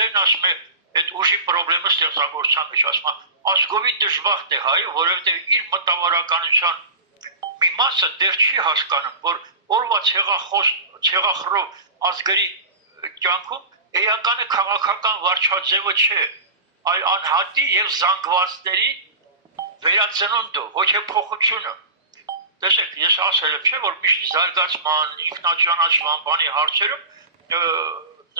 Նժդեն ասում է այդ ուժի խնդրը ստեղծագործության մեջ ասում է ազգովի դժբախտ է հայը, որովհետև իր մտավորականության մի մասը դեռ չի հասկանում, որ օրվա ցեղախռով ազգերի կյանքում էականը քաղաքական վարչաձևը չէ, այլ անհատի եւ զանգվածների վերածնունդը, հոգեփոխությունը։ Տեսեք, ես ասել եմ, չէ, որ միշտ զարգացման, ինքնաճանաչման բանի հարցերում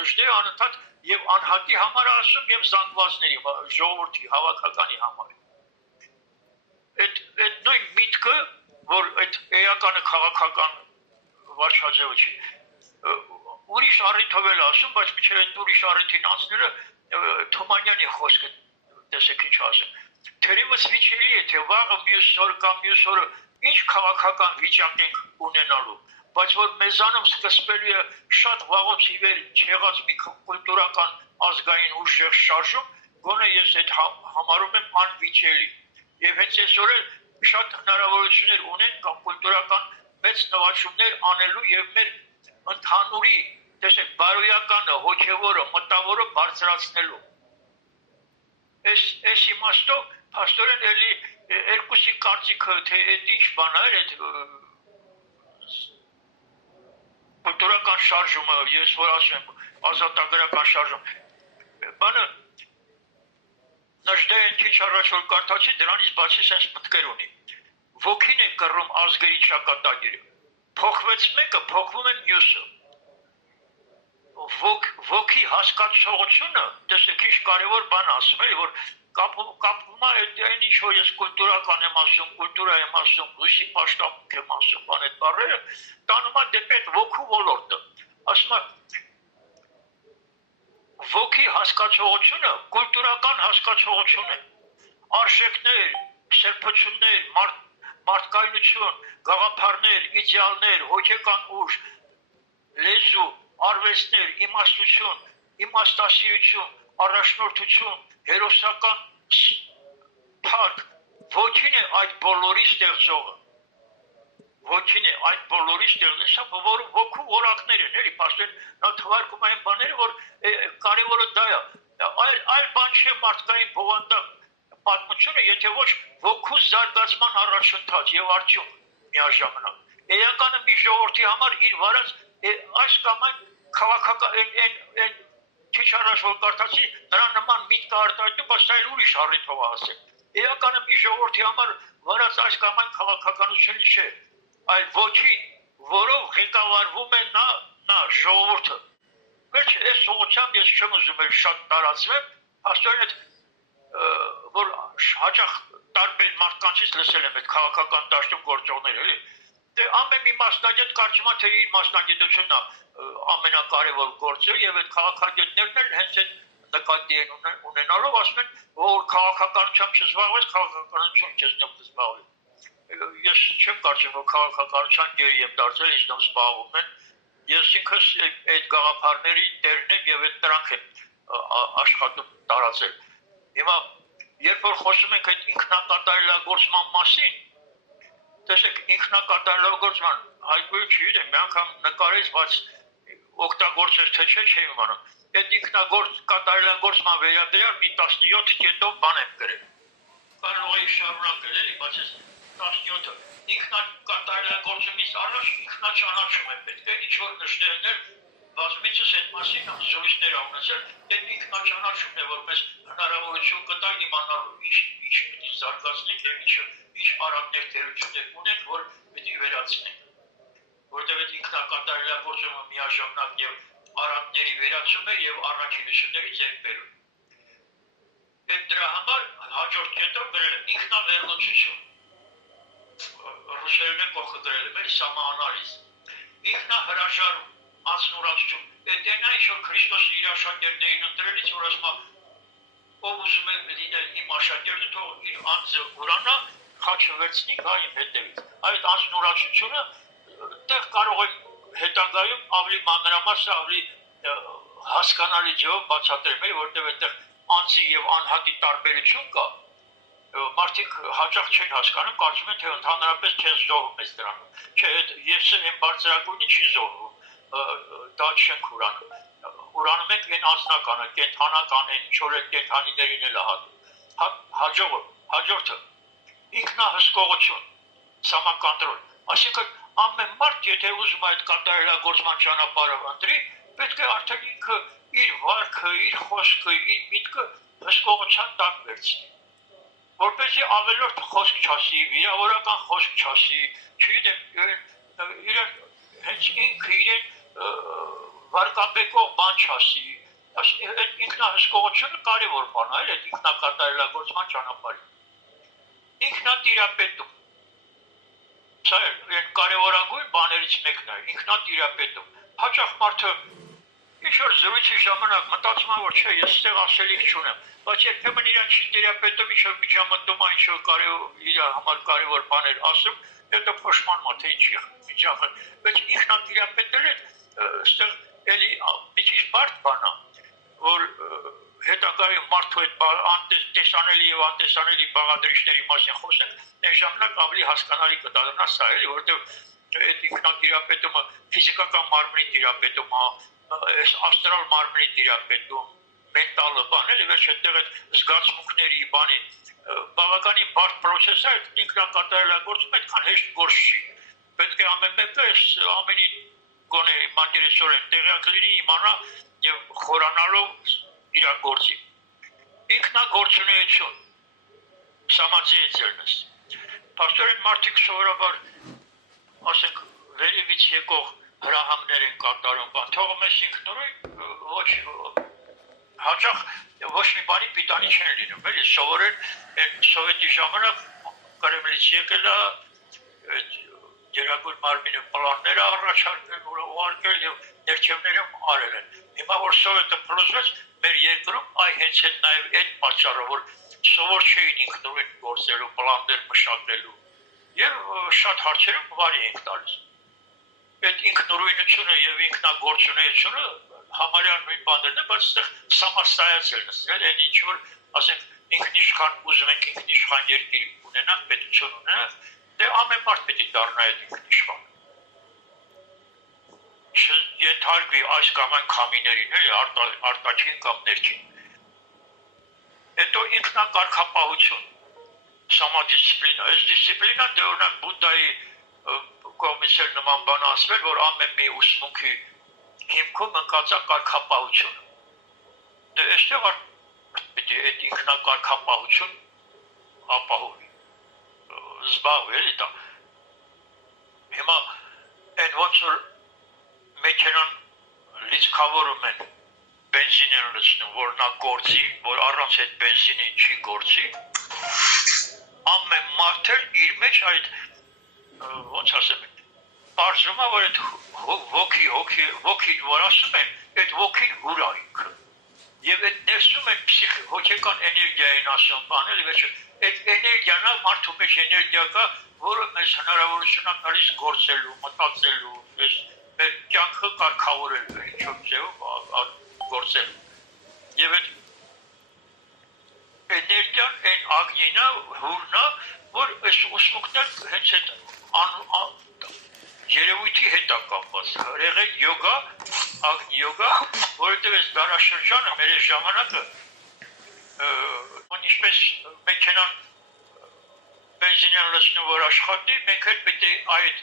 նժդե անընդհատ եւ անհատի համար ասում եւ զանգվածների, ժողովրդի, հավաքականի համար։ Այդ նույն միտքը, որ այդ էականը քաղաքական վարչաձևը չի, ուրիշ առիթով էլ ասում, բայց մինչև այդ ուրիշ առիթին անցնելը Թումանյանի խոսքը տեսեք ինչ ասեմ։ Թերևս վիճելի է, թե վաղը մյուս օր կամ մյուս օրը ինչ քաղաքական վիճակ ենք ունենալու, բայց որ մեզանում սկսվելու է շատ վաղուց ի վեր չեղած մի կուլտուրական ազգային ուժեղ շարժում, գոնե ես այդ համարում եմ անվիճելի։ Եվ հենց այսօր էլ շատ հնարավորություններ ունեն կամ կուլտուրական մեծ նվաճումներ անելու եւ մեր ընդհանուրի, տեսեք, բարոյականը, հոգեվորը, մտավորը բարձրացնելու։ Այս իմաստով փաստորեն էլի երկուսի կարծիքը, թե այդ ինչ բան է, այդ կուլտուրական շարժումը, ես որ ասեմ, ազատագրական շարժում, բանը Նժդեն քիչ առաջ որ կարդացի, դրանից բացի sense մտքեր ունի։ Ոգին է կռում ազգերի ճակատագիրը։ Փոխվեց մեկը, փոխվում է մյուսը։ Ոգի հասկացողությունը, տեսեք ինչ կարևոր բան ասում է, որ կապվում է այն ինչ որ ես կուլտուրական եմ ասում, կուլտուրա եմ ասում, լույսի պաշտամունք եմ ասում, բան այդ բառերը, տանում է դեպի այդ ոգու ոլորտը։ Ասում է ոգի հասկացողությունը կուլտուրական հասկացողություն է։ Արժեքներ, սրբություններ, մարդկայնություն, գաղափարներ, իդեալներ, հոգեկան ուժ, լեզու, արվեստներ, իմաստություն, իմաստասիրություն, առաջնորդություն, հերոսական փառք, ոգին է այդ բոլորի ստեղծողը։ Ոգին է այդ բոլորի ստեղծողը, որը ոգու որակներ են, էլի, փաստորեն նա թվարկում այն բաները, որ կարևորը դա է։ Այլ բան չէ մարդկային բովանդակ պատմությունը, եթե ոչ ոգու զարգացման առաջընթաց եւ արդյունք միաժամանակ։ Էականը մի ժողովրդի համար իր վարած այս կամ այն քաղաքական այն քիչ առաջ որ կարդացի, նրա նման միտք արտահայտում, բայց այլ ուրիշ առիթով ասել։ Էականը մի ժողովրդի համար վարած այս կամ այն քաղաքականությունը չէ, այլ ոգի, որով ղեկավարվում է նա ժողովուրդը։ Վերջ այս ուղղությամբ ես չեմ ուզում շատ տարածվեմ, հաստորեն այդ որ հաճախ տարբեր մարդկանցից լսել եմ այդ քաղաքական դաշտում գործողներ, էլի։ Դե ամեն մի մասնագետ կարծում է, թե իր մասնագիտությունն է ամենակարևոր գործը եւ այդ քաղաքագետներն էլ հենց այդ նկատի են ունենալով ասում են, որ քաղաքականությամբ չզբաղվես, քաղաքականություն չես զբաղվի։ Ես չեմ կարծում, որ քաղաքականության գերի եմ դարձել, ինչ դեմ զբաղվում են։ Ես ինքս այդ գաղափարների տերն եմ եւ այդ դրանք եմ աշխատում տարածել։ Հիմա երբ որ խոսում ենք այդ ինքնակատարելագործման մասին, տեսեք, ինքնակատարելագործման հայտնի չի դեմ, մի անգամ նկարեց, բայց օգտագործել թե չէ, չի իմանում։ Այդ ինքնակատարելագործման վերաբերյալ մի 17 կետով բան եմ գրել։ Կարող էի շարունակել, էլի, բայց այս 17-ը ինքնակատարելագործումից առաջ ինքնաճանաչում է պետք է, ինչ որ նշներներ բազմիցս այդ մասին զրույցներ ունեցել, այդ ինքնաճանաչումն է, որ մեզ հնարավորություն կտա իմանալու ինչ պիտի զարգացնենք եւ ինչ արագներ թերություններ ունենք, որ պիտի վերացնենք։ Որտեղ այդ ինքնակատարելագործումը միաժամանակ եւ արագների վերացումը եւ առաքինությունների ձեռքբերում։ Այդ դրա համար հաջորդ կետով գրել եմ ինքնավերլուծություն։ Ռուսերեն կողքը գրել եմ, սամաանալիզ։ Ինքնահրաժարում, անձնուրացություն։ Այդ այն ինչ որ Քրիստոսի իր աշակերտներին ընտրելից, որ ասում է, ով ուզում է լինել իմ աշակերտը, թող իր անձը ուրանա, խաչը վերցնի, գա իմ հետևից։ Այդ անձնուրացությունը տեղ կարող է հետագայում ավելի մանրամասն, ավելի հասկանալի ձևով բացատրել, որտեղ այդտեղ անձի եւ անհատի տարբերություն կա։ Մարդիկ հաճախ չեն հասկանում, կարծում են, թե ընդհանրապես չես զոհում ես դրանով։ Չէ, ես այն բարձրագույնը չի զոհվում, դա չենք ուրանում։ ուրանում ենք այն անձնականը, կենթանական, այն ինչ որ կենթանիներին էլ հաջողը, հաջորդը ինքնահսկողություն, սամակոնտրոլ, այսինքն ամեն մարդ, եթե ուզում է այդ կատարելագործման ճանապարհը ընտրի, պետք է արդեն ինքը իր վարքը, իր խոսքը, իր միտքը հսկողության տակ վերցնի, որպեսզի ավելորդ խոսք չասի, վիրավորական խոսք չասի, չգիտեմ, իրեն հենց ինքը իրեն վարկաբեկող բան չասի, այդ ինքնահսկողությունը կարևոր բան է, այդ ինքնակատարելագործման ճանապարհին։ Ինքնատիրապետում, սա այն կարևորագույն բաներից մեկն է, ինքնատիրապետում, հաճախ մարդը ինչ-որ զրույցի ժամանակ մտածում է, որ չէ, ես ստեղ ասելիք չունեմ, բայց երբեմն իրան չի տիրապետում, ինչ-որ միջամտում է, ինչ-որ իր համար կարևոր բաներ ասում, հետո փոշմանում է, թե ինչի միջամտ, բայց ինքնատիրապետել է, ստեղ էլի մի քիչ բարդ բան է, որ հետագայում մարդու այդ տեսանելի եւ անտեսանելի բաղադրիչների մասին խոսենք, այն ժամանակ ավելի հասկանալի կդառնա սա էլի, որովհետեւ այդ ինքնատիրապետումը ֆիզիկական մարմնի տիրապետումը, աստրալ մարմնի տիրապետում, մենտալը բան էլի, վերջ այդտեղ այդ զգացմունքների բանի բավականին բարդ process է, այդ ինքնակատարելագործումը այդքան հեշտ գործ չի։ Պետք է ամեն մեկը ամենի գոնե մատերեսորեն տեղյակ լինի, իմանա եւ խորանալով իրագործի։ Ինքնագործունեություն, սամաձայնությունս։ Պաստորեն մարդիկ սովորաբար, ասենք, վերևից եկող հրահանգներ են կատարում, բան, թողում ես ինքնուրույն, ոչ հաճախ ոչ մի բանի պիտանի չեն լինում, էլի սովորեն սովետի ժամանակ Կրեմլից եկել է Գերագույն մարմինը պլանները առաջարկել, ուղարկել եւ ներքևներում արել են։ Հիմա որ սովետը փլուզվեց, մեր երկրում այ հենց այդ նաեւ այդ պատճառը, որ սովոր չէին ինքնուրույն գործելու, պլաններ մշակելու եւ շատ հարցերում վարի ենք տալիս։ Այդ ինքնուրույնությունը եւ ինքնագործունեությունը համարյա նույն բաներն են, բայց այստեղ սամաստայացելն է, այն ինչ որ ասենք ինքնիշխան ուզում ենք ինքնիշխան երկիր ունենանք, պետություն ունենանք, դե ամեն մարդ պետք է դառնա այդ ինքնիշխան։ Ենթարկվի այս կամ այն քամիներին, արտաքին կամ ներքին։ Հետո ինքնակարգապահություն, սամադիսցիպլինա, այս դիսցիպլինան դե օրինակ Բուդդայի կողմից էլ նման բան ասվել, որ ամեն մի ուսմունքի հիմքում ընկած է կարգապահությունը։ Դե այստեղ պետք է այդ ինքնակարգապահություն ապահովի, զբաղվի էլի դա։ Հիմա այն ոնց որ մեքենան լիցքավորում են, բենզին են լցնում, որ նա գործի, որ առանց այդ բենզինի չի գործի, ամեն մարդ էլ իր մեջ այդ ոնց ասեմ, պարզվում է, որ այդ ոգին, որ ասում են, այդ ոգին հուր է ինքը։ Եվ այդ ներսում են հոգեկան էներգիա են ասում, բան էլի, այդ էներգիան է մարդու մեջ էներգիա կա, որը մեզ հնարավորություն է տալիս գործելու, մտածելու, մեր կյանքը կարգավորելու, ինչ-որ ձևով գործելու։ Եվ այդ էներգիան, այն ագնին է, հուրն է, որ այս ուսմունքներ հենց այդ երևույթի հետ է կապված, հրեղել յոգա, ագնի յոգա, որովհետև այս դարաշրջանը, մեր ժամանակը, ինչպես մեքենան բենզին են լցնում, որ աշխատի, մենք էլ պետք է այդ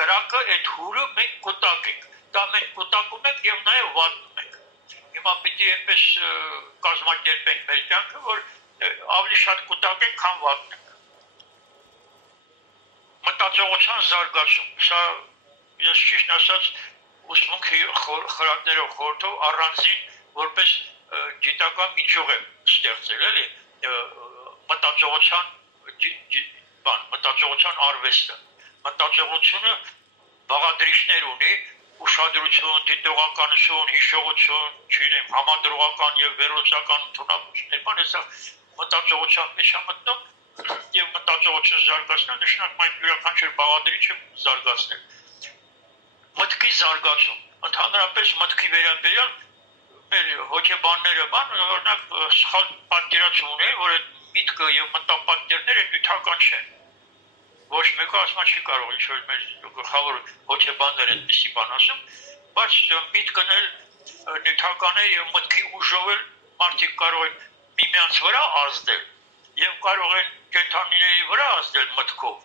կրակը, այդ հուրը մենք կուտակենք, դա մենք կուտակում ենք և նաև վատնում ենք։ Հիմա պետք է այնպես կազմակերպենք մեր կյանքը, որ ավելի շատ կուտակենք, քան վատնենք։ Մտածողության զարգացում, սա ես ճիշտ ասած ուսմունքի խրատներով խորհրդով առանձին որպես գիտական միջող եմ ստեղծել, էլի մտածողության արվեստը։ Մտածողությունը բաղադրիչներ ունի, ուշադրություն, դիտողականություն, հիշողություն, չգիտեմ, համադրողական եւ վերլուծական ընդունակություններ, բան հեսա մտածողության մեջ է մտնում եւ մտածողություն զարգացնել, նշանակում այդ յուրաքանչյուր բաղադրիչը զարգացնել։ Մտքի զարգացում, ընդհանրապես մտքի վերաբերյալ մեր հոգեբանները բան, օրինակ սխալ պատկերացում ունեն, որ այդ միտքը եւ մտապատկերները նյութական չեն։ Ոչ մեկը ասում չի կարող ինչ-որ մեր գլխավոր հոգեբանները այդպիսի բան ասում, բայց միտքն էլ նյութական է եւ մտքի ուժով էլ մարդիկ կարող են միմյանց վրա ազդել եւ կարող են կենդանիների վրա ազդել մտքով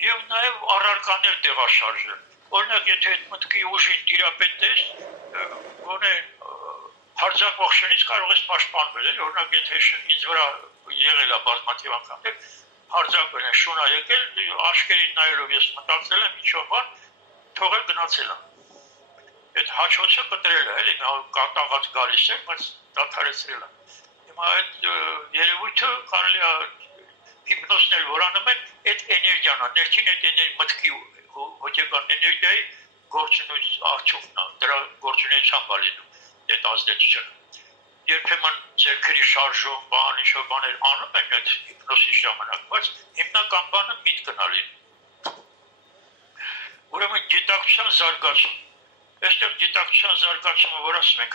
եւ նաեւ առարկաներ տեղաշարժել։ Օրինակ, եթե այդ մտքի ուժին տիրապետես, գոնե հարձակվող շնից կարող ես պաշտպանվել, էլի, օրինակ, եթե ինձ վրա եղել է բազմաթիվ անգամներ, հարձակվել են, շուն ա եկել, աշկերին նայելով ես մտածել եմ, ինչ-որ բան, թողել գնացել եմ։ Այդ հաչոցը կտրել է, էլի, կատաղած գալիս է, բայց դադարեցրել է։ Հիմա այդ երևույթը կարելի է հիպնոսներ, որ անում են, այդ էներգիան է, ներքին այդ մտքի հոգեկան էներգիայի գործունեությունն է, դրա գործունեությամբ է լինում այդ ազդեցությունը։ Երբեմն ձեռքերի շարժում, բան, ինչ-որ բաներ անում են այդ հիպնոսի ժամանակ, բայց հիմնական բանը միտքն է լինում։ Ուրեմն գիտակցության զարգացում։ Այստեղ գիտակցության զարգացումը, որ ասում ենք,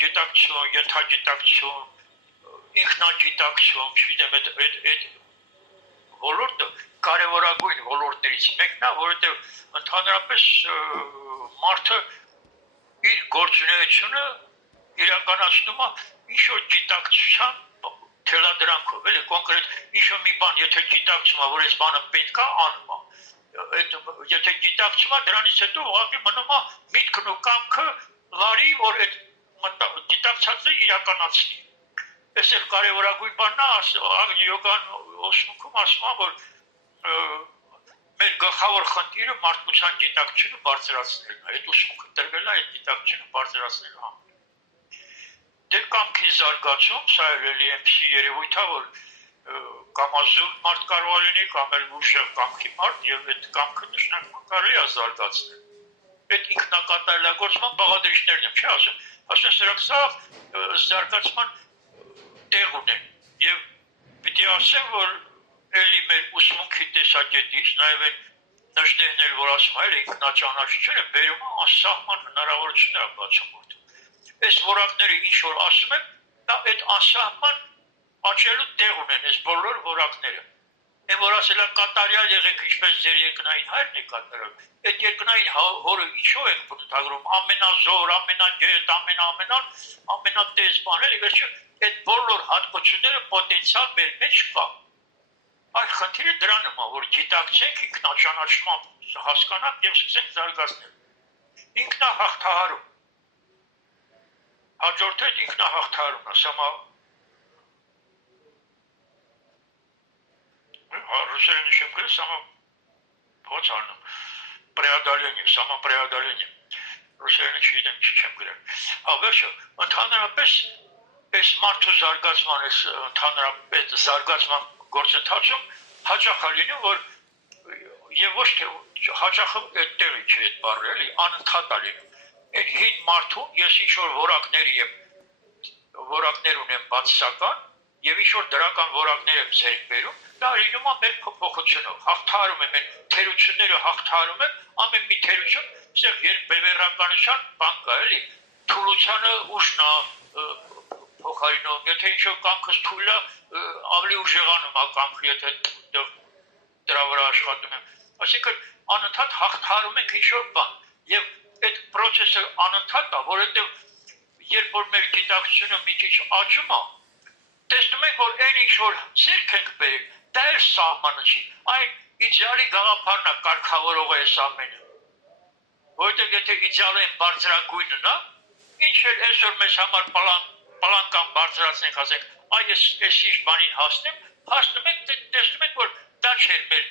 գիտակցություն, ենթագիտակցություն, ինքնագիտակցություն, չգիտեմ, այդ ոլորտը կարևորագույն ոլորտներից մեկն է, որովհետև ընդհանրապես մարդը իր գործունեությունը իրականացնում է ինչ-որ գիտակցության թելադրանքով, էլի, կոնկրետ ինչ-որ մի բան, եթե գիտակցում է, որ այս բանը պետք է անում է, եթե գիտակցում է, դրանից հետո ուղղակի մնում է միտքն ու կամքը լարի, որ այդ գիտակցածը իրականացնի։ Այս էլ կարևորագույն բանն է, Ագնի յոգան ուսմունքում ասում է, որ մեր գլխավոր խնդիրը մարդկության գիտակցությունը բարձրացնելն է, այդ ուսմունքը տրվել է այդ գիտակցությունը բարձրացնելու համար։ Դե կամքի զարգացում, սա էլ այնպիսի երևույթ է, որ կամ ազուտ մարդ կարող է լինի, կամ էլ ուժեղ կամքի մարդ, եւ այդ կամքը նշանակում կարելի է զարգացնել։ Այդ ինքնակատարելագործման բաղադրիչներն եմ, չի ասում, ասում սրանք սա զարգացման տեղ ունեն, եւ պիտի ասեմ, որ էլի մեր ուսմունքի տեսակետից, նաեւ այն նշտերն որ ասում է, ինքնաճանաչությունը բերում է անսահման հնարավորություններ բացահայտում։ Այս որակները ինչ որ ասում են, դա այդ անսահման աճելու տեղ ունեն այս բոլոր որակները։ Այն որ ասել է կատարյալ եղեք ինչպես ձեր երկնային հայրն է կատարյալ, այդ երկնային հորը ինչով են բնութագրում, ամենազոր, ամենագետ, ամենատես բաները, վերջը այդ բոլոր հատկությունները պոտենցիալ մեր մեջ կա։ Այդ խնդիրը դրանում է, որ գիտակցենք ինքնաճանաչմամբ հասկանանք եւ սկսենք զարգացնել։ Ինքնահաղթահարում։ Հաջորդը ինքնահաղթահարումն է, սա русское ничем говорит, самопреодоление. Ռուսերենը չգիտեմ չեմ գրել։ Ավերջը, ընդհանրապես այս մարդու զարգացման, այս ընդհանրապես զարգացման գործընթացում հաճախ է լինում, որ եւ ոչ թե հաճախը այդտեղի չի այդ բառը, էլի, անընդհատ է լինում։ Այդ հին մարդուն ես ինչ-որ որակներ ունեմ բացասական եւ ինչ-որ դրական որակներ եմ ձեռք բերում, դա լինում է մեր փոփոխությունով, հաղթահարում եմ, թերությունները հաղթահարում եմ, ամեն մի թերություն, այստեղ երկբևեռականության բան կա, էլի, թուլությանը ուժն է փոխարինում, եթե ինչ-որ կամքս թույլ է, ավելի ուժեղանում է կամքը, եթե դրա վրա աշխատում եմ, այսինքն անընդհատ հաղթահարում ենք ինչ-որ բան, եւ այդ process-ը անընդհատ է, որովհետեւ երբ որ մեր գիտակցությունը մի քիչ աճում է, տեսնում ենք, որ այն ինչ որ ցիրք ենք բերել, դա էլ սահմանը չի, այն իդեալի գաղափարն է կարգավորող այս ամենը, որովհետեւ եթե իդեալը բարձրագույնն է, ինչ էլ այսօր մեզ համար պլանկան բարձրացնենք, ասենք, այս ինչ բանին հասնում ենք, տեսնում ենք, որ դա չէր մեր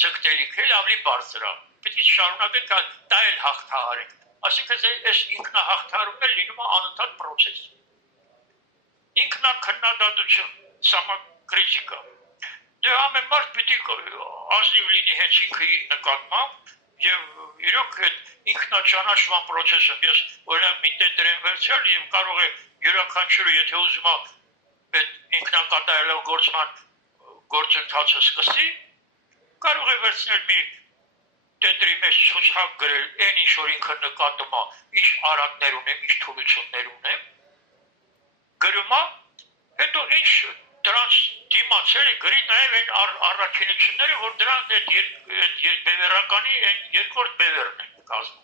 ձգտելիքը, ավելի բարձր է, պետք է շարունակենք, դա էլ հաղթահարենք, այսինքն այս ինքնահաղթահարումն էլ լինում է անընդհատ process։ Ինքնակննադատություն, самокритика։ Դե ամեն մարդ պիտի ազնիվ լինի հենց ինքը իր նկատմամբ եւ իրոք այդ ինքնաճանաչման process-ը ես օրինակ մի տետր եմ վերցրել եւ կարող է յուրաքանչյուրը եթե ուզում է այդ ինքնակատարելագործման գործընթացը սկսի, կարող է վերցնել մի տետրի մեջ ցուցակ գրել, այն ինչ որ ինքը նկատում է, ինչ արատներ ունեմ, ինչ թուլություններ ունեմ, գրում է, հետո ինչ դրանց դիմացել է գրի նաև այն առաքինությունները, որ դրանց այդ բևեռականի երկրորդ բևեռն են կազմում։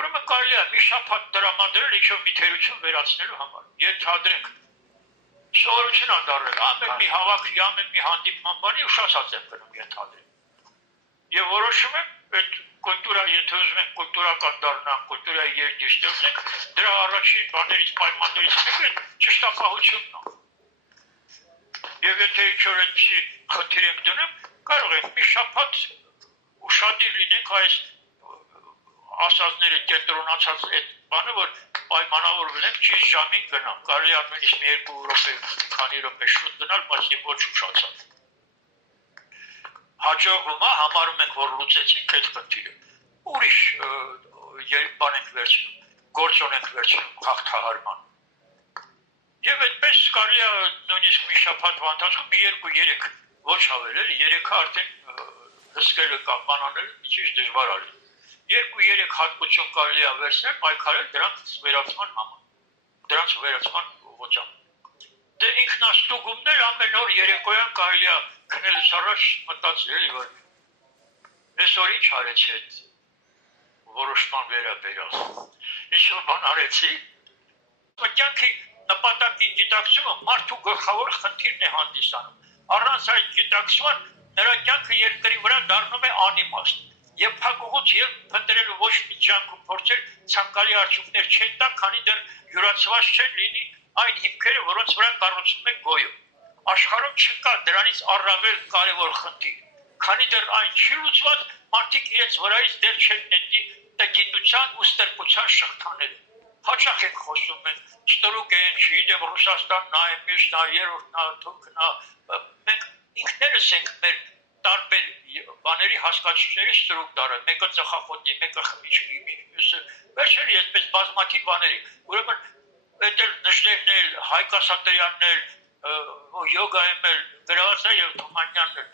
Ուրեմն կարելի է մի շաբաթ տրամադրել ինչ-որ մի թերություն վերացնելու համար։ Ենթադրենք սովորություն անդառնել, ամեն մի հավաքի, ամեն մի հանդիպման բանի ուշացած եմ գնում ենթադրել։ Եվ որոշում եմ այդ կուլտուրա, եթե ուզում ենք կուլտուրական դառնանք, կուլտուրայի երկիր ստեղծենք, դրա առաջին բաներից, պայմաններից մեկը ճշտապահությունն է։ Եվ եթե ինչ-որ այդպիսի խնդիր ենք դնում, կարող ենք մի շաբաթ ուշադիր լինենք այս ասածները կենտրոնացած այդ բանը, որ պայմանավորվել ենք ճիշտ ժամին գնամ, կարելի է նույնիսկ մի 2 րոպե, քանի րոպե շուտ գնալ, բայց եւ ոչ ուշացած։ Հաջողվում է, համարում ենք, որ լուծեցինք այդ խնդիրը։ Ուրիշ բան ենք վերցնում, գործոն ենք վերցնում հաղթահարման։ Եվ այդպես կարելի է նույնիսկ մի շաբաթվա ընթացքում մի 2-3, ոչ ավել էլի, 3-ը արդեն հսկելը կամ բանանել քիչ դժվար է։ 2-3 հատկություն կարելի է վերցնել, պայքարել դրանց վերացման համար, դրանց վերացման ուղղությամբ։ Դե ինքնաստուգումներ ամեն օր երեկոյան կարելի է քնելուց առաջ մտածել, որ այսօր ինչ արեցի այդ որոշման վերաբերյալ, ինչ-որ բան արեցի, կյանքի նպատակի գիտակցումը մարդու գլխավոր խնդիրն է հանդիսանում։ Առանց այդ գիտակցման նրա կյանքը երկրի վրա դառնում է անիմաստ։ Եվ փակուղուց եւ փնտրելու ոչ մի ջանք ու փորձեր ցանկալի արդյունքներ չեն տա, քանի դեռ յուրացված չեն լինի այն հիմքերը, որոնց վրա կառուցվում է գոյում։ Աշխարհում չկա դրանից առավել կարևոր խնդիր, քանի դեռ այն չի լուծված, մարդիկ իրենց վրայից դեռ չեն նետի գիտության ու ստրկության շղթաները։ Հաճախ ենք խոսում ենք, ստրուկ ենք, չգիտեմ, Ռուսաստան նա է, մյուս նա, երրորդն նա, թուրքն նա, մենք ինքներս ենք մեր տարբեր բաների հասկացությունների ստրուկ դարել, մեկը ծխախոտի, մեկը խմիչքի, մյուսը վերջերի այսպես բազմաթիվ բաների։ Ուրեմն այդ էլ նժդեհն էլ, Հայկ Ասատրյանն էլ, յոգայում էլ, գրվածը եւ Թումանյանն էլ,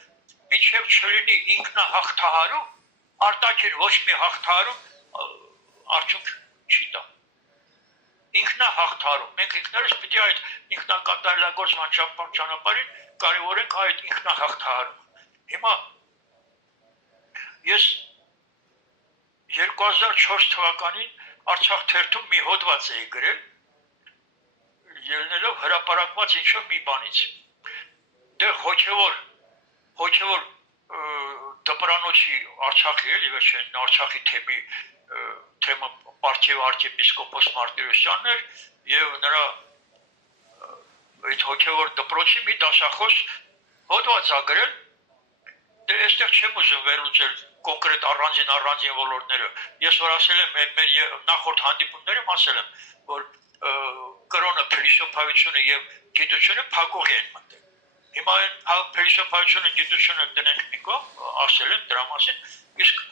մինչև չլինի ինքնահաղթահարում, արտաքին ոչ մի հաղթահարում արդյունք չի տա։ Ինքնահաղթահարում, մենք ինքներս պիտի այդ ինքնակատարելագործման ճանապարհին կարևորենք այդ ինքնահաղթահարումը։ Հիմա ես 2004 թվականին Արցախ թերթում մի հոդված էի գրել, ելնելով հրապարակված ինչ-որ մի բանից։ Դե հոգևոր դպրանոցի Արցախի էլի վերջին Արցախի թեմը Պարթև arczepiskopos Մարտիրոսյանն էր եւ նրա այդ հոգևոր դպրոցի մի դասախոս հոդված ա գրել։ Դե այստեղ չեմ ուզում վերլուծել կոնկրետ առանձին ոլորտները։ Ես որ ասել եմ մեր նախորդ հանդիպումներում ասել եմ, որ կրոնը, փիլիսոփայությունը եւ գիտությունը փակուղի են մտել։ Հիմա այն փիլիսոփայությունը, գիտությունը դնենք մի կողմ, ասել եմ դրա մասին, իսկ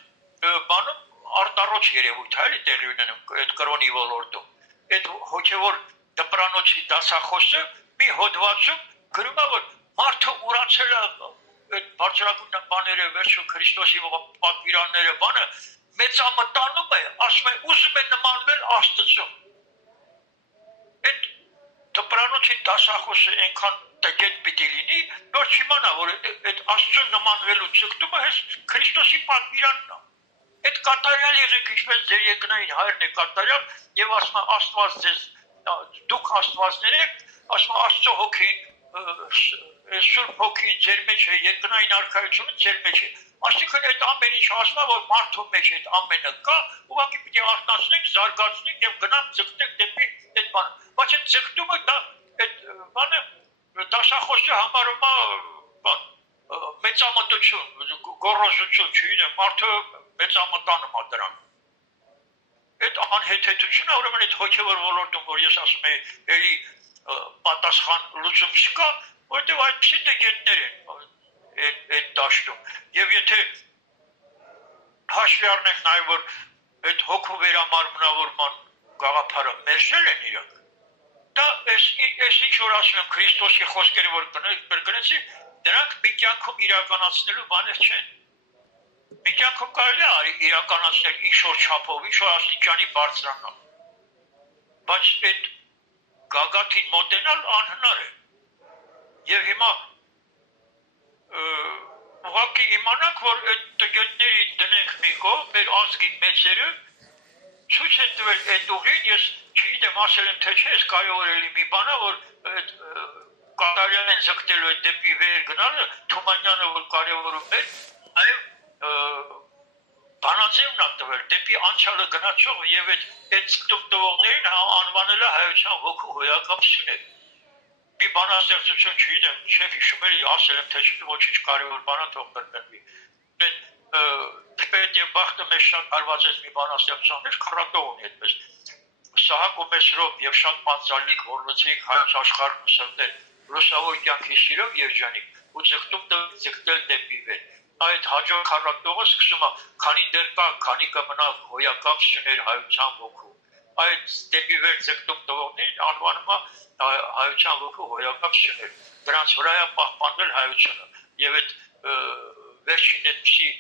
բանում արտառոց երևույթ է էլի տեղի ունենում այդ կրոնի ոլորտում։ Այդ հոգևոր դպրանոցի դասախոսը մի հոդվածում գրում է, որ մարդը ուրացել է այդ բարձրագույն բաները, վերջում Քրիստոսի պատվիրանները, բանը մեծամտանում է, ասում է ուզում է նմանվել Աստծուն։ Այդ դպրանոցի դասախոսը այնքան տգետ պիտի լինի, որ չիմանա, որ այդ Աստծուն նմանվելու ցկտումը հենց Քրիստոսի պատվիրանն է։ Այդ կատարյալ եղեք, ինչպես ձեր երկնային հայրն է կատարյալ, եւ ասում է Աստված ձեզ, դուք Աստվածներ եք, ասում է Աստծո հոգին, Սուրբ հոգին ձեր մեջ է, երկնային արքայությունը ձեր մեջ է։ Այսինքն այդ ամեն ինչ ասում է, որ մարդու մեջ այդ ամենը կա, ուղղակի պիտի արթնացնենք, զարգացնենք եւ գնանք ձգտենք դեպի այդ բանը։ Բայց այդ ձգտումը դա այդ բանը դասախոսի համարում է բան մեծամտություն, գոռոզություն, չգիտեմ, մարդը մեծամտանում է դրան։ Այդ անհեթեթությունը, ուրեմն այդ հոգևոր ոլորտում, որ ես ասում եմ, էլի պատասխան լուծում չկա, որտեղ այդպիսի տգետներ են այդ դաշտում։ Եվ եթե հաշվի առնենք նաև, որ այդ հոգու վերամարմնավորման գաղափարը մերժել են իրանք, դա այս ինչ որ ասում եմ Քրիստոսի խոսքերը, որ կրկնեցի, դրանք մի կյանքում իրականացնելու բաներ չեն։ Մի կյանքում կարելի է իրականացնել ինչ-որ չափով, ինչ-որ աստիճանի բարձրանալ, բայց այդ գագաթին մոտենալ անհնար է։ Եվ հիմա ուղղակի իմանանք, որ այդ տգետների դնենք մի կողմ, մեր ազգի մեծերը ցույց է տվել այդ ուղին, ես չգիտեմ ասել եմ թե չէ, ես կարևոր էլի մի բան է, որ կատարյալ են զգտելու այդ դեպի վեր գնալը, Թումանյանը որ կարևորում էր, այլ բանաձևն է տվել դեպի անցյալը գնացող եւ այդ ստուգտողներին անվանել է հայության ոգու հոյակապություններ։ Մի բանաստեղծություն չգիտեմ, չեմ հիշում էլի, ասել եմ թե չէ, ոչինչ կարևոր բանա թող կրկնվի։ Պետ եւ բախտը մեզ շատ արվածեց մի բանաստեղծություններ, քրատող ունի այդպես։ Սահակ ու Մեսրոպ եւ շատ մանցալիկ որլոցիկ հայոց աշխարհն ու սրտեր, ռուսավոր կյանքի սիրով երջանիկ ու ձգտել դեպի վեր։ Այդ հաջող քարատողը սկսում է, քանի դեռ կա, քանի կմնա հոյակապ սյուներ հայության ոգու։ Այդ դեպի վեր ձգտում տողներին անվանում է հայության ոգու հոյակապ սյուներ։ Դրանց վրա է պահպանվել հայությունը եւ այդ վերջին այդպիսի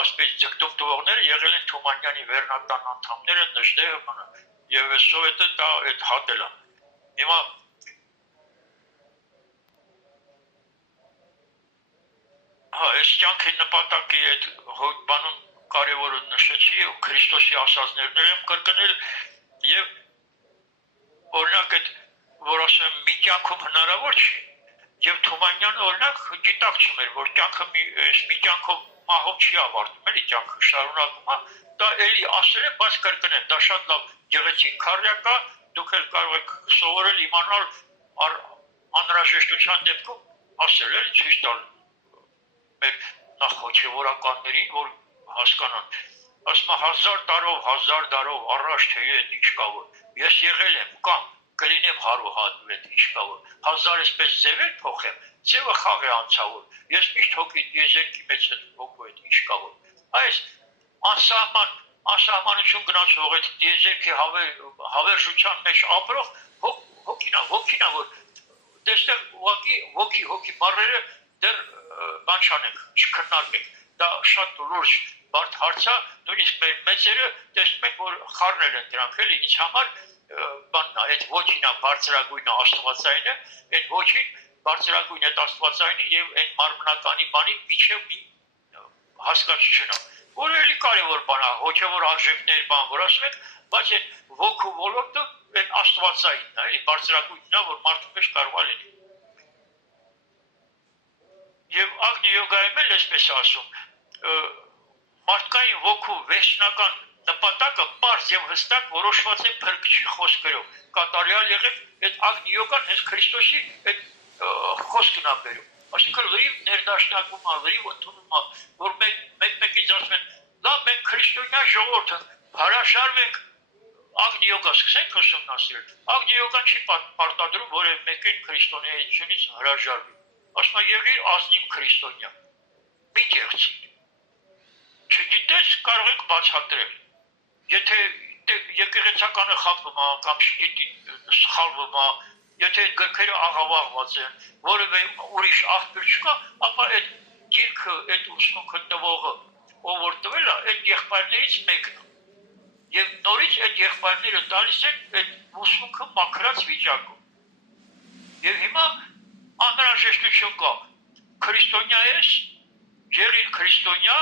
ասպես ձգտում տողները եղել են Թումանյանի վերնատան անդամները, Նժդեհը եւ Սովետը դա այդ հատել է։ Հիմա այս կյանքի նպատակի այդ բանում կարևորը նշեցի ու Քրիստոսի ասածներն եմ կրկնել եւ օրինակ այդ որ ասեմ մի կյանքում հնարավոր չի եւ Թումանյանը օրինակ գիտակցում էր որ կյանքը մի կյանքով մահով չի ավարտվում էլի կյանքը շարունակում է դա էլի ասել է բայց կրկնեմ դա շատ լավ գեղեցիկ քարյակա դուք էլ կարող եք սովորել իմանալ անհրաժեշտության դեպքում ասել էլի ցույց տալ մեր նախ հոգևորականներին, որ հասկանան, ասում 1000 տարով առաջ թե այդ ինչ կա որ, ես եղել եմ կամ կլինեմ հարուհատ այդ ինչ կա որ, 1000 այսպես ձևեր փոխեմ, ձևը խաղ է անցավոր, ես միշտ հոգի եզերքի մեջ եմ հոգու այդ ինչ կա որ, այս անսահմանություն գնացող այդ եզերքի հավերժության մեջ ապրող հոգինա որ, դեստեղ հոգի բառերը դեռ բան չանենք, չքննարկենք, դա շատ լուրջ բարդ հարց է, նույնիսկ մեր մեծերը տեսնում ենք, որ խառնել են դրանք էլի, ինձ համար բանն է, այդ ոչինն է բարձրագույնը աստվածայինը, այդ ոչին բարձրագույն այդ աստվածայինը եւ այդ մարմնականի բանի միջև մի հասկացություն է, որ էլի կարևոր բան է, հոգեվոր արժեքներ բան, որ ասում ենք, բայց այդ ոգու ոլորտը այդ աստվածայինն է, էլի բարձրագույնն է, որ մարդու մեջ կարող է լինի։ Եվ Ագնի յոգայում էլ այսպես ասում, մարդկային ոգու վերջնական նպատակը պարզ եւ հստակ որոշված է փրկչի խոսքերով։ Կատարյալ եղեք այդ Ագնի յոգան հենց Քրիստոսի այդ խոսքն է բերում։ Այսինքն լրիվ ներդաշնակում է, լրիվ ընդունում է, որ մեկ-մեկից ասում են, լավ մենք քրիստոնյա ժողովուրդ ենք, հրաժարվենք Ագնի յոգա սկսենք ուսումնասիրել։ Ագնի յոգան չի պարտադրում որևէ մեկին քրիստոնեությունից հրաժարվի։ Ասում եղիր ազնիվ քրիստոնյա, մի կեղծի, չգիտես կարող ենք բացատրել, եթե եկեղեցականը խապվում է կամ սխալվում է, եթե այդ գրքերը աղավաղված են, որևէ ուրիշ աղբյուր չկա, ապա այդ գիրքը, այդ ուսմունքը տվողը, ով որ տվել է, այդ եղբայրներից մեկն է, եւ նորից այդ եղբայրները տալիս են այդ ուսմունքը մաքրած վիճակում, եւ հիմա անհրաժեշտություն կա, քրիստոնյա ես, եղիր քրիստոնյա,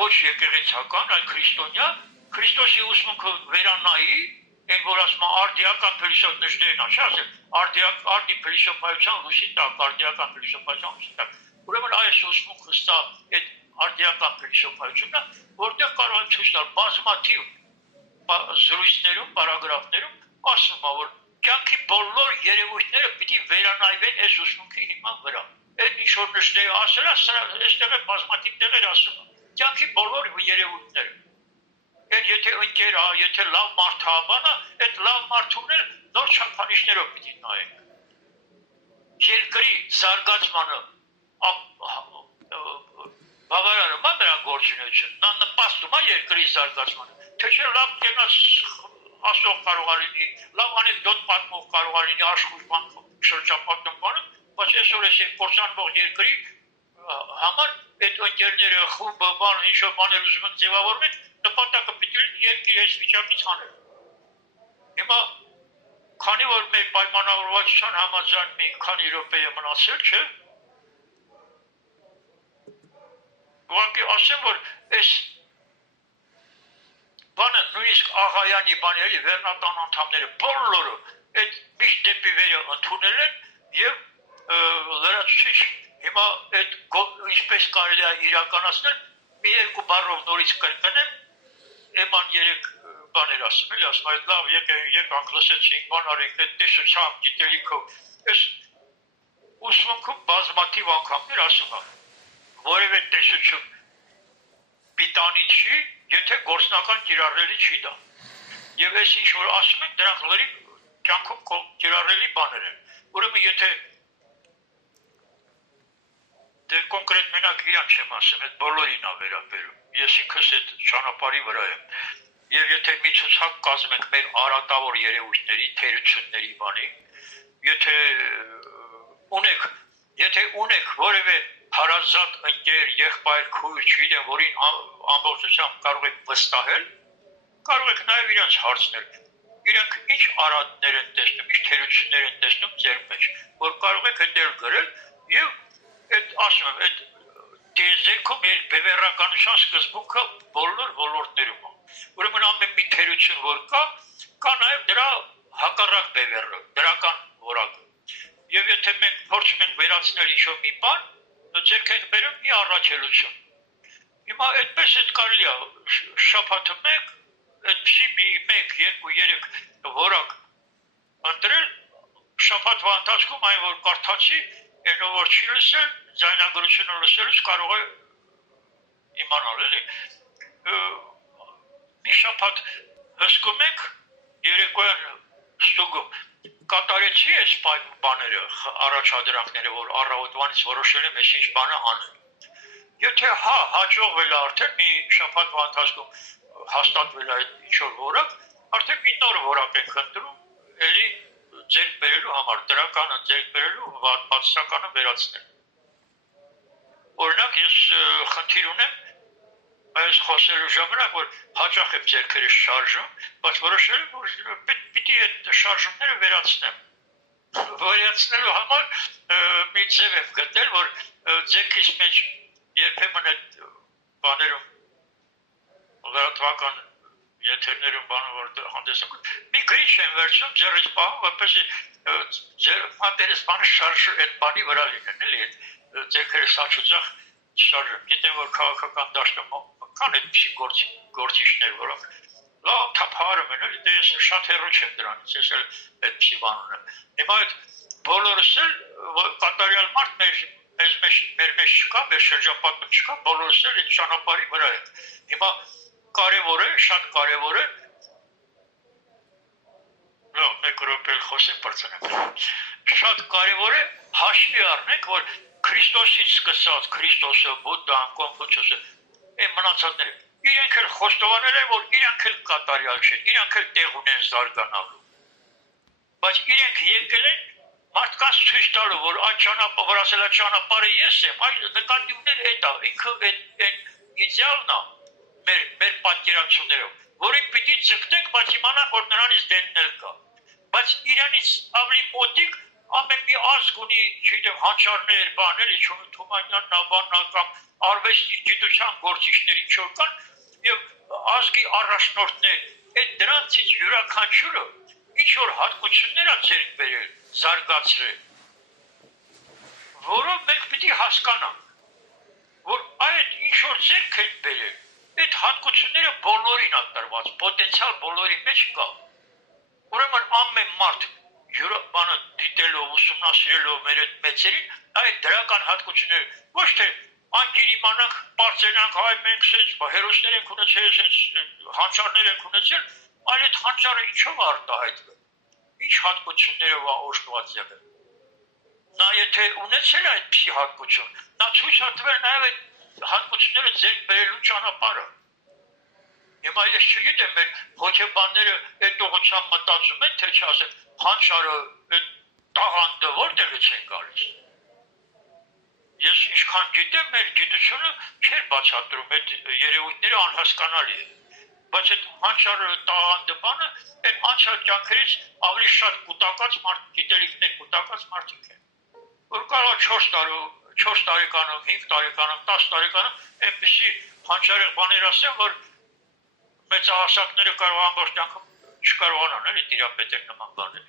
ոչ եկեղեցական, այլ քրիստոնյա, Քրիստոսի ուսմունքը վերանայի, այն որ ասում է արդիական փիլիսոփ նժդեհն է, չի ասել, արդի փիլիսոփայության լույսի տակ, արդիական փիլիսոփայության լույսի տակ, ուրեմն այս ուսմունքը ստա այդ արդիական փիլիսոփայությունն է, որտեղ կարող է ցույց տալ բազմաթիվ զրույցներում, պարագրաֆներում ասում է, որ կյանքի բոլոր երևույթները պիտի վերանայվեն այս ուսմունքի հիման վրա։ Այդ ինչ որ նժդեհը ասել է, այստեղ է բազմաթիվ տեղեր ասում է։ Կյանքի բոլոր երևույթները։ Այդ եթե ընկեր է, եթե լավ մարդ է, բանա, այդ լավ մարդուն էլ նոր չափանիշներով պիտի նայենք։ Երկրի զարգացմանը բավարարում է նրա գործունեությունը, նա նպաստում է երկրի զարգացմանը, թե չէ լավ կենաց ասող կարող է լինի, լավ անեկդոտ պատմող կարող է լինի, աշխույժ շրջապատում բանը, բայց այսօր այս կործանվող երկրի համար այդ ընկերները խումբը բան ինչ-որ բաներ ուզում են ձևավորել, նպատակը պիտի լինի երկրի այս վիճակից հանել։ Հիմա քանի որ մեր պայմանավորվածության համաձայն մի քանի րոպե է մնացել, չէ՞։ Ուղղակի ասեմ, որ այս բանը նույնիսկ աղայանի բաների վերնատան անդամները բոլորը այդ միշտ դեպի վերը ընդունել են եւ լրացուցիչ հիմա այդ ինչպես կարելի է իրականացնել մի երկու բառով նորից կրկնեմ Էման երեք բաներ ասում էլի ասում այդ լավ եկանք լսեցինք բան արենք այդ տեսությամբ գիտելիքով այս ուսմունքում բազմաթիվ անգամներ ասում եմ որևէ տեսություն պիտանի չի եթե գործնական կիրառելի չի դա եւ այս ինչ որ ասում ենք դրանք լրիվ կյանքում կիրառելի բաներ են ուրեմն եթե դե կոնկրետ մենակ իրան չեմ ասում այդ բոլորին է վերաբերում ես ինքս այդ ճանապարհի վրա եմ եւ եթե մի ցուցակ կազմենք մեր արատավոր երևույթների թերությունների բանի եթե ունեք որևէ հարազատ ընկեր եղբայր քույր չգիտեմ որին ամբողջությամբ կարող եք վստահել կարող եք նաեւ իրենց հարցնել իրենք ինչ արատներ են տեսնում ինչ թերություններ են տեսնում ձեր մեջ որ կարող եք հետել գրել եւ այդ ասում եմ այդ դեզեկում մեր բևեռականության սկզբունքը բոլոր ոլորտներում է ուրեմն ամեն մի թերություն որ կա նաեւ դրա հակառակ բևեռը դրական որակը եւ եթե մենք փորձում ենք վերացնել ինչ-որ մի բան ձեր կենք բերում մի առաքելություն հիմա այդպես այդ կարելի է շաբաթը մեկ այդպիսի մի 1, 2, 3 որակ ընտրել շաբաթվա ընթացքում այն որ կարդացի այն որ չի լսել ձայնագրությունը լսելուց կարող է իմանալ էլի մի շաբաթ հսկում եք երեկոյան ստուգում կատարեցի այս բաները առաջադրանքները որ առավոտվանից որոշել եմ այս ինչ բանը անել եթե հաջողվել է արդեն մի շաբաթվա ընթացքում հաստատվել է այդ ինչ-որ որակ արդեն մի նոր որակ ենք ընտրում էլի ձեր բերելու համար դրականը ձեր բերելու բացասականը վերացնել օրինակ ես խնդիր ունեմ այս խոսելու ժամանակ որ հաճախ եմ ձերքերս շարժում բայց որոշել եմ որ պիտի այդ շարժումները վերացնելու համար մի ձև եմ գտել որ ձերքիս մեջ երբեմն այդ բաներում լրատվական եթերներում բանը որ հանդես մի գրիչ եմ վերցնում ձեռից պահում որպեսզի ձեր մատերս բանը շարժը այդ բանի վրա լինեն էլի ձերքերս աչուձախ շարժում գիտեմ որ քաղաքական դաշտում կան այդպիսի գործիչներ որոնք լավ թափահարում են էլի դե ես շատ հեռու չեմ դրանից ես էլ այդպիսի բան ունեմ հիմա այդ բոլորս էլ կատարյալ մարդ մեր մեջ չկա մեր շրջապատում չկա բոլորս էլ այդ ճանապարհի վրա են հիմա կարևոր է շատ կարևոր է լավ մեկ րոպե խոսեմ բարձրանամ շատ կարևոր է հաշվի առնենք որ Քրիստոսից սկսած Քրիստոսը Բուդդան Կոնֆուցիոսը այն մնացածները իրենք էլ խոստովանել են որ իրենք էլ կատարյալ չեն իրենք էլ տեղ ունեն զարգանալու բայց իրենք եկել են մարդկանց ցույց տալու որ այդ ճանապարհը որ ասել է ճանապարհը ես եմ այդ նկատի ուներ դա ինքը այն իդեալն է մեր պատկերացումներով որին պիտի ձգտենք բայց իմանանք որ նրանից դեննել կա բայց իրանից ավելի մոտիկ ամեն մի ազգ ունի չգիտեմ հանճարներ բաներ Թումանյան նավանն կամ արվեստի գիտության գործիչներ ինչ որ կան եւ ազգի առաջնորդներ այդ դրանցից յուրաքանչյուրը ինչ որ հատկություններ է ձեռք բերել զարգացրել որով մենք պիտի հասկանանք որ այդ ինչ որ ձեռք են բերել այդ հատկությունները բոլորին է տրված պոտենցիալ բոլորի մեջ կա ուրեմն ամեն մարդ բանը դիտելով ուսումնասիրելով մեր այդ մեծերին այդ դրական հատկությունները ոչ թե անգիր իմանանք բարձրանանք այ մենք sense հերոսներ ենք ունեցել sense հանճարներ ենք ունեցել այլ այդ հանճարը ինչով արտահայտվել ինչ հատկություններով է օժտված եղել նա եթե ունեցել է այդպիսի հատկություն նա ցույց է տվել նաև այդ հատկությունները ձեռք բերելու ճանապարհը հիմա ես չգիտեմ մեր հոգեբանները այդ ուղղությամբ մտածում են թե չասեն հանճարը այդ տաղանդը որտեղից են գալիս ես ինչքան գիտեմ մեր գիտությունը չէր բացատրում այդ երևույթները անհասկանալի է բայց այդ հանճարը տաղանդը բանը այն անցյալ կյանքերից ավելի շատ կուտակած գիտելիքներ կուտակած մարդիկ են որ կարող 4 տարեկանում 5 տարեկանում 10 տարեկանում այնպիսի հանճարեղ բաներ ասեն որ մեծահասակները կարող ամբողջ կյանքը չկարողանան էլի տիրապետել նման բաներ։